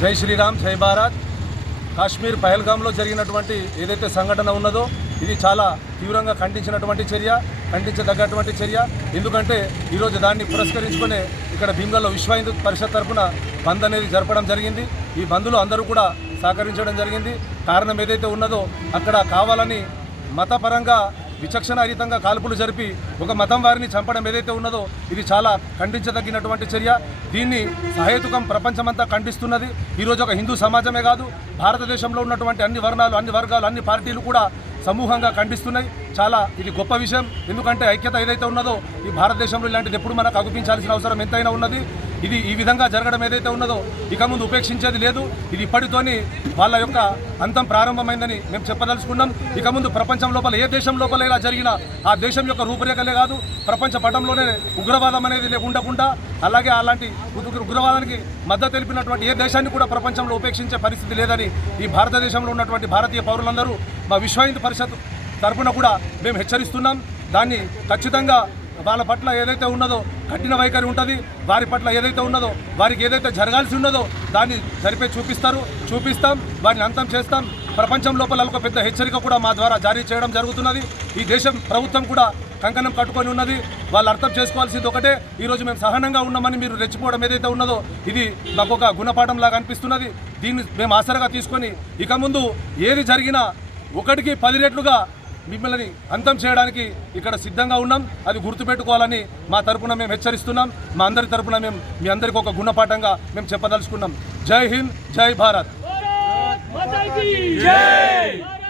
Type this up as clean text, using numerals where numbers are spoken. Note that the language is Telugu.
జై శ్రీరామ్, జై భారత్. కాశ్మీర్ పహల్గామ్లో జరిగినటువంటి ఏదైతే సంఘటన ఉన్నదో ఇది చాలా తీవ్రంగా ఖండించదగ్గటువంటి చర్య. ఎందుకంటే ఈరోజు దాన్ని పురస్కరించుకునే ఇక్కడ భీమ్గల్లో విశ్వ హిందూ పరిషత్ తరఫున బంద్ అనేది జరపడం జరిగింది. ఈ బంద్లో అందరూ కూడా సహకరించడం జరిగింది. కారణం ఏదైతే ఉన్నదో అక్కడ కావాలని మతపరంగా విచక్షణారహితంగా కాల్పులు జరిపి ఒక మతం వారిని చంపడం ఏదైతే ఉన్నదో ఇది చాలా ఖండించదగినటువంటి చర్య. దీన్ని సహేతుకం ప్రపంచమంతా ఖండిస్తున్నది. ఈరోజు ఒక హిందూ సమాజమే కాదు, భారతదేశంలో ఉన్నటువంటి అన్ని వర్ణాలు, అన్ని వర్గాలు, అన్ని పార్టీలు కూడా సమూహంగా ఖండిస్తున్నాయి. చాలా ఇది గొప్ప విషయం. ఎందుకంటే ఐక్యత ఏదైతే ఉన్నదో ఈ భారతదేశంలో ఇలాంటిది ఎప్పుడు మనకు అగుపించాల్సిన అవసరం ఎంతైనా ఉన్నది. ఇది ఈ విధంగా జరగడం ఏదైతే ఉన్నదో ఇక ముందు ఉపేక్షించేది లేదు. ఇది ఇప్పటితోని వాళ్ళ యొక్క అంతం ప్రారంభమైందని మేము చెప్పదలుచుకున్నాం. ఇక ముందు ప్రపంచం లోపల ఏ దేశం లోపల ఇలా జరిగినా ఆ దేశం యొక్క రూపురేఖలే కాదు ప్రపంచ పటంలోనే ఉగ్రవాదం అనేది ఉండకుండా అలాగే అలాంటి ఉగ్రవాదానికి మద్దతు తెలిపినటువంటి ఏ దేశాన్ని కూడా ప్రపంచంలో ఉపేక్షించే పరిస్థితి లేదని ఈ భారతదేశంలో ఉన్నటువంటి భారతీయ పౌరులందరూ మా విశ్వ హిందూ పరిషత్ తరఫున కూడా మేము హెచ్చరిస్తున్నాం. దాన్ని ఖచ్చితంగా వాళ్ళ పట్ల ఏదైతే ఉన్నదో కఠిన వైఖరి ఉంటుంది. వారి పట్ల ఏదైతే ఉన్నదో వారికి ఏదైతే జరగాల్సి ఉన్నదో దాన్ని చూపిస్తాం, వారిని అంతం చేస్తాం. ప్రపంచం లోపల ఒక పెద్ద హెచ్చరిక కూడా మా ద్వారా జారీ చేయడం జరుగుతున్నది. ఈ దేశం ప్రభుత్వం కూడా కంకణం కట్టుకొని ఉన్నది. వాళ్ళు అర్థం చేసుకోవాల్సింది ఒకటే, ఈరోజు మేము సహనంగా ఉన్నామని మీరు రెచ్చిపోవడం ఏదైతే ఉన్నదో ఇది మాకు ఒక గుణపాఠం లాగా అనిపిస్తున్నది. దీన్ని మేము ఆసరగా తీసుకొని ఇక ముందు ఏది జరిగినా 1కి 10 రెట్లుగా మిమ్మల్ని అంతం చేయడానికి ఇక్కడ సిద్ధంగా ఉన్నాం. అది గుర్తుపెట్టుకోవాలని మా తరపున మేము హెచ్చరిస్తున్నాం. మా అందరి తరపున మేము మీ అందరికీ ఒక గుణపాఠంగా మేము చెప్పదలుచుకున్నాం. జై హింద్, జై భారత్.